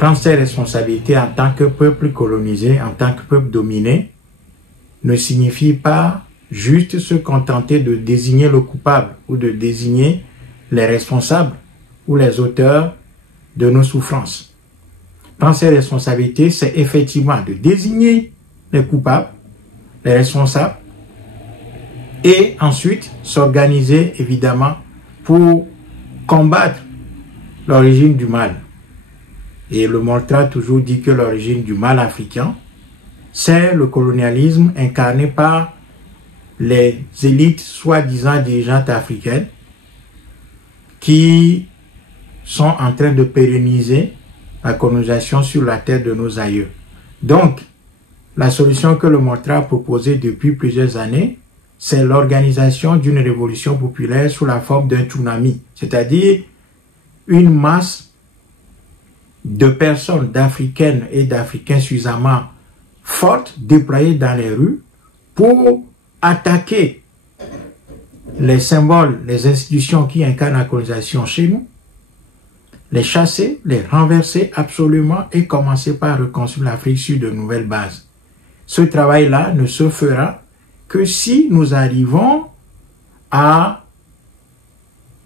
prendre ses responsabilités en tant que peuple colonisé, en tant que peuple dominé, ne signifie pas juste se contenter de désigner le coupable ou de désigner les responsables ou les auteurs de nos souffrances. Prendre ses responsabilités, c'est effectivement de désigner les coupables, les responsables, et ensuite s'organiser évidemment pour combattre l'origine du mal. Et le Moltra a toujours dit que l'origine du mal africain, c'est le colonialisme incarné par les élites soi-disant dirigeantes africaines qui sont en train de pérenniser la colonisation sur la terre de nos aïeux. Donc, la solution que le Moltra a proposée depuis plusieurs années, c'est l'organisation d'une révolution populaire sous la forme d'un tsunami, c'est-à-dire une masse de personnes, d'Africaines et d'Africains suffisamment fortes, déployées dans les rues pour attaquer les symboles, les institutions qui incarnent la colonisation chez nous, les chasser, les renverser absolument et commencer par reconstruire l'Afrique sur de nouvelles bases. Ce travail-là ne se fera que si nous arrivons à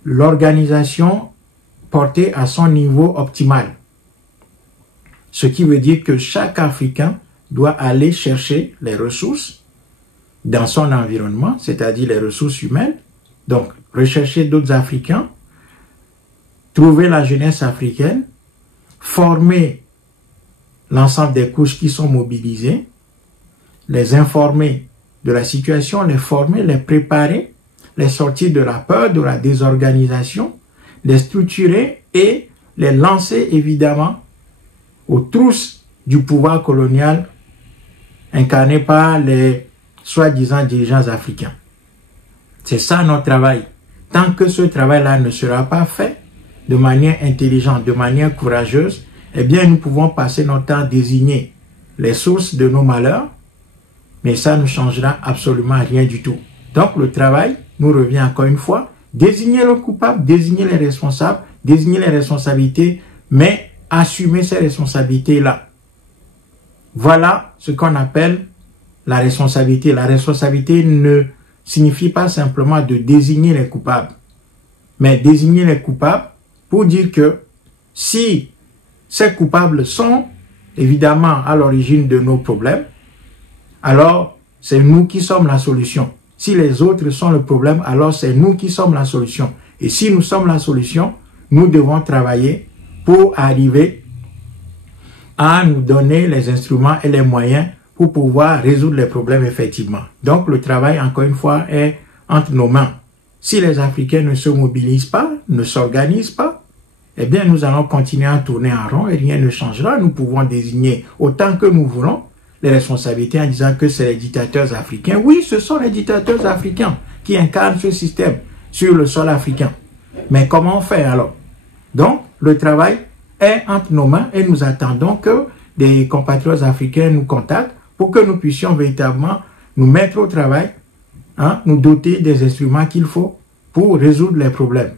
l'organisation portée à son niveau optimal. Ce qui veut dire que chaque Africain doit aller chercher les ressources dans son environnement, c'est-à-dire les ressources humaines, donc rechercher d'autres Africains, trouver la jeunesse africaine, former l'ensemble des couches qui sont mobilisées, les informer de la situation, les former, les préparer, les sortir de la peur, de la désorganisation, les structurer et les lancer évidemment aux trousses du pouvoir colonial incarné par les soi-disant dirigeants africains. C'est ça notre travail. Tant que ce travail-là ne sera pas fait de manière intelligente, de manière courageuse, eh bien nous pouvons passer notre temps à désigner les sources de nos malheurs, mais ça ne changera absolument rien du tout. Donc le travail nous revient encore une fois, désigner le coupable, désigner les responsables, désigner les responsabilités, mais assumer ces responsabilités-là. Voilà ce qu'on appelle la responsabilité. La responsabilité ne signifie pas simplement de désigner les coupables, mais désigner les coupables pour dire que si ces coupables sont évidemment à l'origine de nos problèmes, alors c'est nous qui sommes la solution. Si les autres sont le problème, alors c'est nous qui sommes la solution. Et si nous sommes la solution, nous devons travailler pour arriver à nous donner les instruments et les moyens pour pouvoir résoudre les problèmes effectivement. Donc le travail, encore une fois, est entre nos mains. Si les Africains ne se mobilisent pas, ne s'organisent pas, eh bien nous allons continuer à tourner en rond et rien ne changera. Nous pouvons désigner autant que nous voulons les responsabilités en disant que c'est les dictateurs africains. Oui, ce sont les dictateurs africains qui incarnent ce système sur le sol africain. Mais comment faire alors? Donc, le travail est entre nos mains et nous attendons que des compatriotes africains nous contactent pour que nous puissions véritablement nous mettre au travail, nous doter des instruments qu'il faut pour résoudre les problèmes.